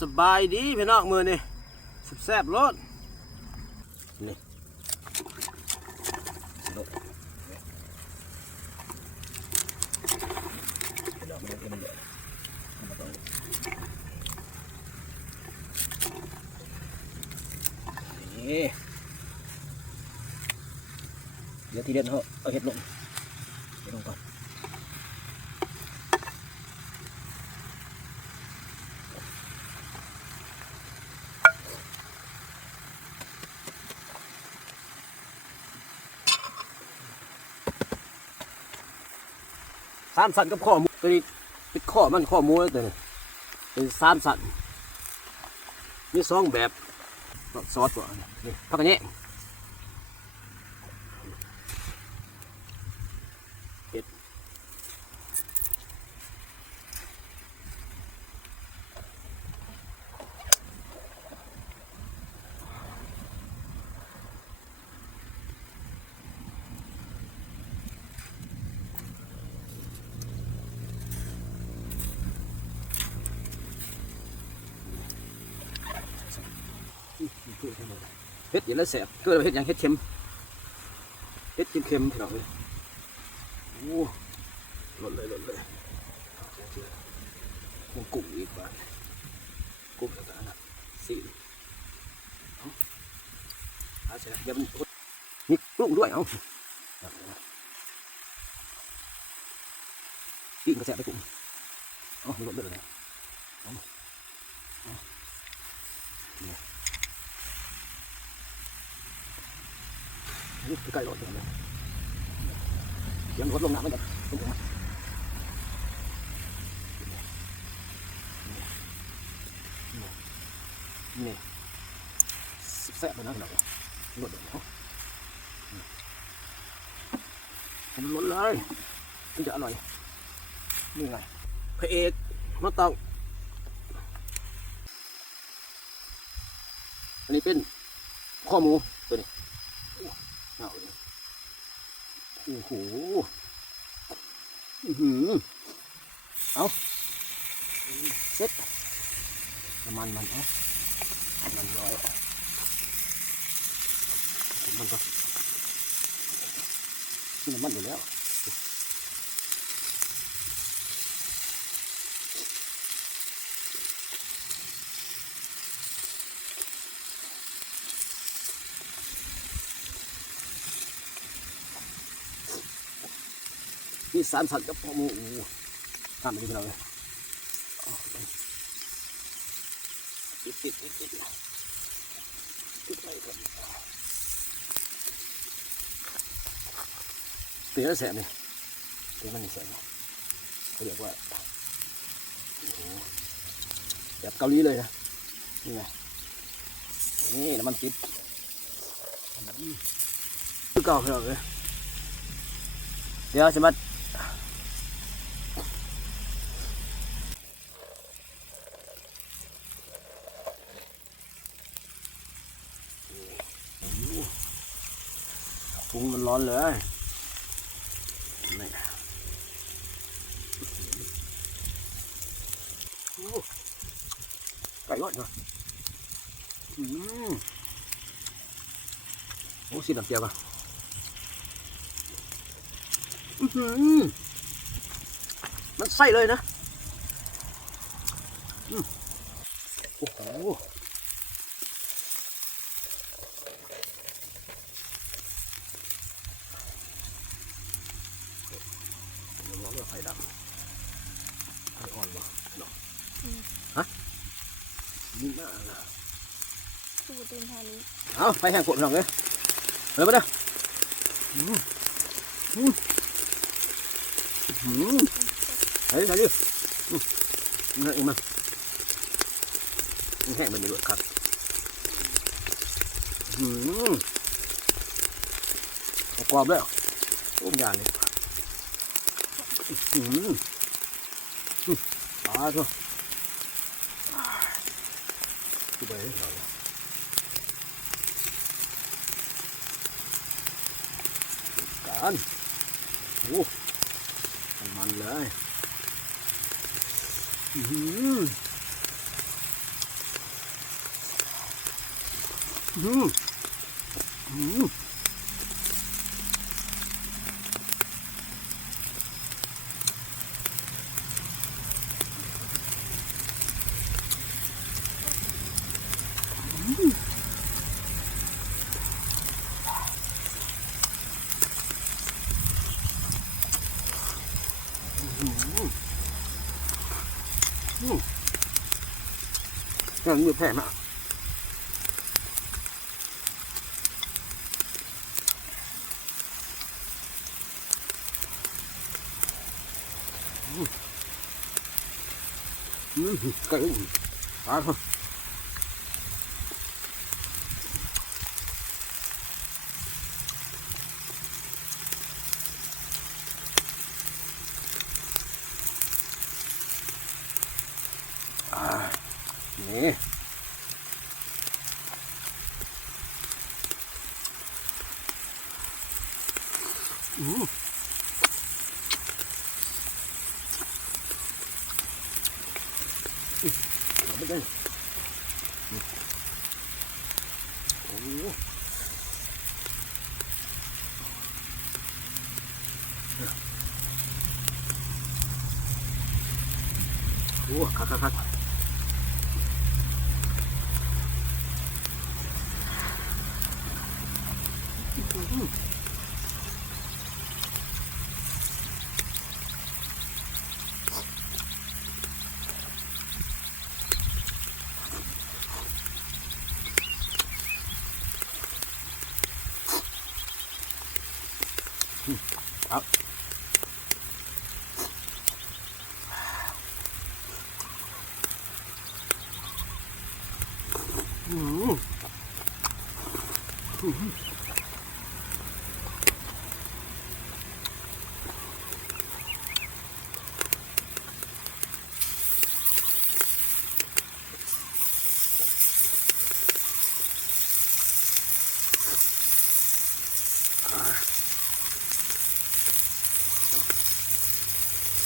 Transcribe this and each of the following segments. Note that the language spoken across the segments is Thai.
สบายดีพี่น้องมือนี่แซ่บรสนี่นี่เดี๋ยวทีเด็ดเขาเอาเห็ดลงก่อนสามสันกับข้อมูตัวนี้เป็นข้อมันข้อมูแล้วตัวนี้เป็นสามสันมีสองแบบซอสก่อนนี่พักอันนี้เฮ็ดอย่างละแสบก็เลยเฮ็ดอย่างเฮ็ดเค็มเฮ็ดเค็มพี่น้องเลยโอ้หล่นเลยกุ้งอีกบ้างกุ้งแล้วกันนะสี่เอาเสร็จเดี๋ยวมันมีกุ้งด้วยเอาปิ้งกระแสไปกุ้งเอาหล่นเลยนะนี่ใกล้รถเลยเดี๋ยวรถลงน้ำมันจะลงมานี่แซ่บเลยนะเรารถเดี๋ยวผมล้นเลยถึงจะอร่อยนี่ไงพระเอกมะตองอันนี้เป็นข้อหมูตัวนี้เอาเลยโอ้โหเอาเซ็ตน้ำมันเอามันร้อยมันก็นี่น้ำมันอยู่แล้วนี่สามสันกับข้อมูทำไปที่เราเลยติดไปกันตีแล้วแสบเนี่ยตีมันแสบเขาเรียกว่าแบบเกาหลีเลยนะนี่ไงนี่น้ำมันติดคือเก่าเลยเดี๋ยวจะมาพุงมันร้อนเลยนี่ไก่ร้อนเนาะโอ้สีดำเจียวป่ะมันใส่เลยนะโอ้โหร้อนเลยไฟดำอ่อนบ่เนาะฮะนี่น่าละสูตรตีนทานี้เอาไฟแห้งกดหน่อยเลยเลยปะเนี่ยใส่ดินี่เองมั้งแห้งมันไม่รสครับกรอบแล้วต้มยำเลยปลาทั่วดูไปให้เรากันโอ้มันเลย อืมอืมนั่นมือแผ่มาไก่ปลาครับนี่ไม่ได้โอ้โหคักครับ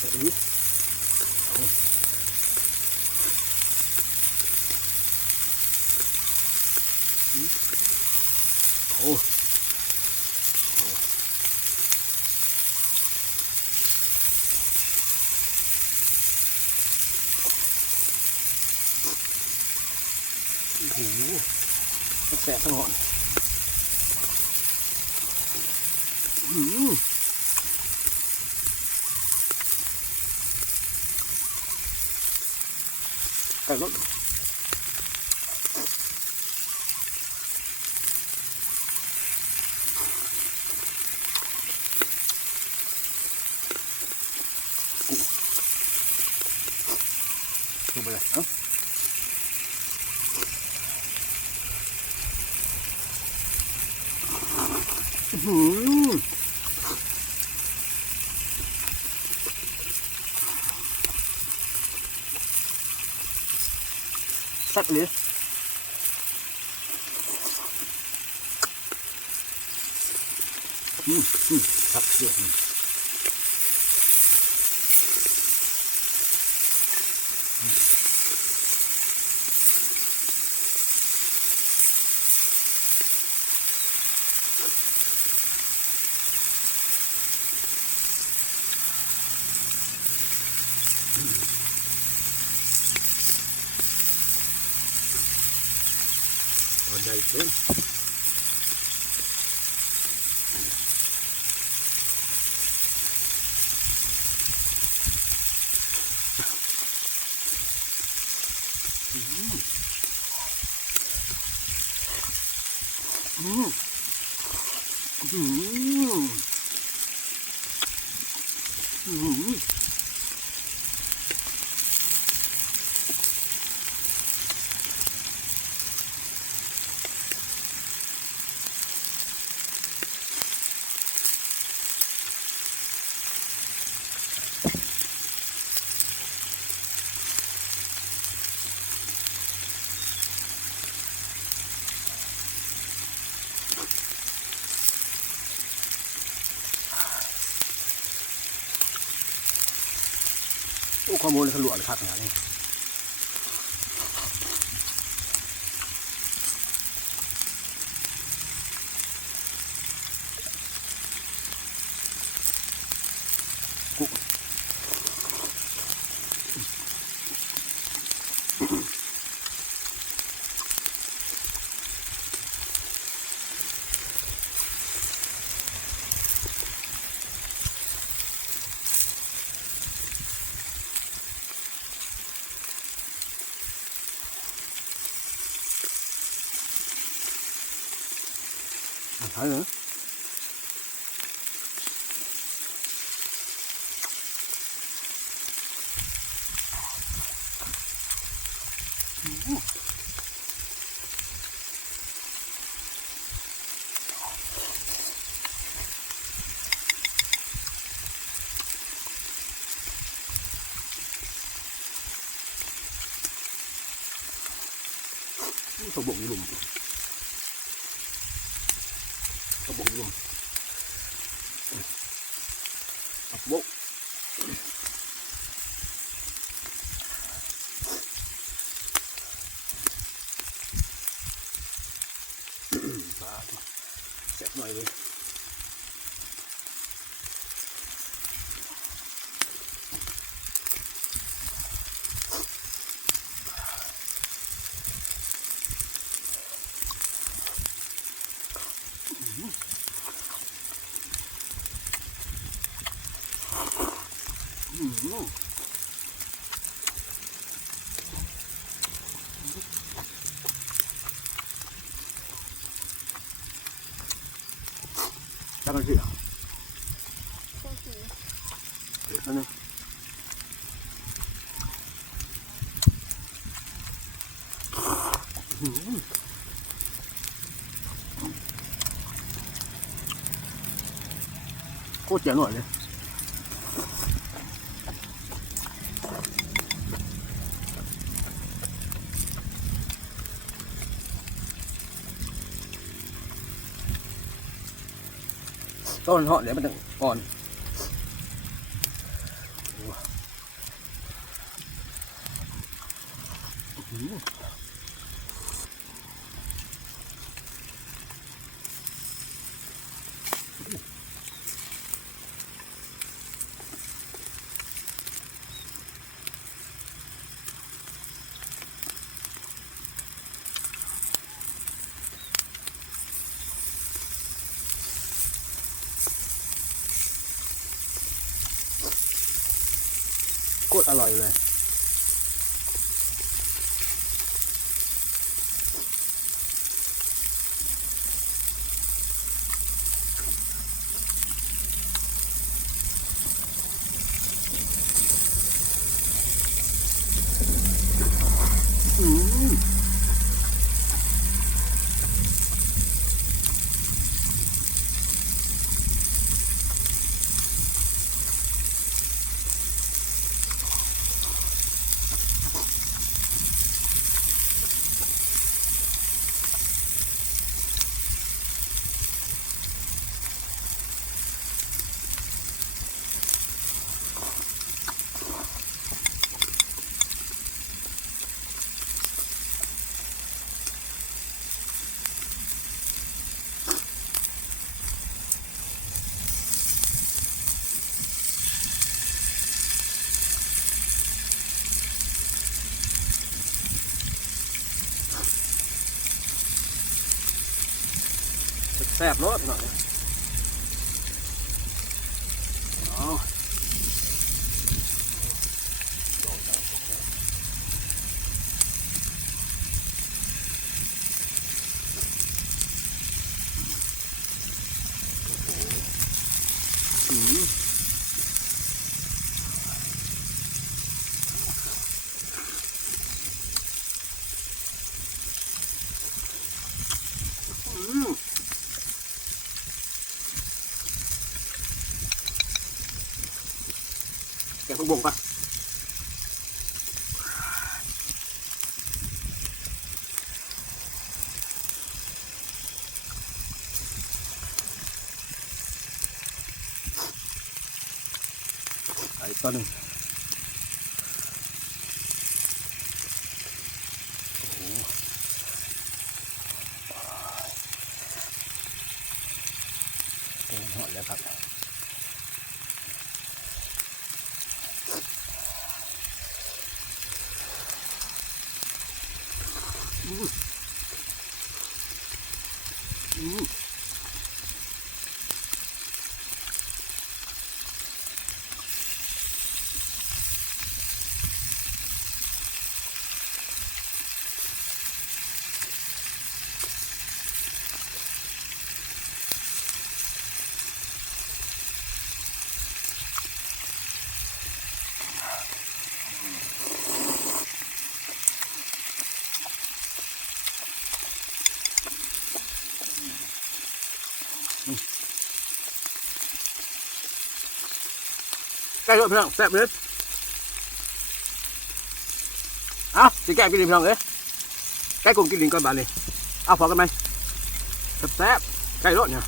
แบบนี้โอ้โหแสบทั้งหมดไก่รสลงไปเลยเอ้าสักเลยครับเดือดใหญ่เกินโอ้ข้อมูลทะลุอันคักขนาดนี้ ใช่เหรอตัวบกหลุมตัวบกหลุมตัวบกเจ็บหน่อยเลยแล้วมันคือเดี๋ยวนั่นโคตรเจ๋งหน่อยเลยต้นเหาะเดี๋ยวมันจะอ่อนโคตรอร่อยเลยแซ่บรสหน่อยแกงผักบุ้งปะไอ้ตัวหนึ่งโอ้โหหอดแล้วครับ ใกล้รถพี่น้องแซ่บเลยเอาสิแก้กินดิพี่น้องเอ้ยใกล้กลุ่มกินดินก่อนบานนี่เอาพอกันไหมแซ่บใกล้รถเนี่ย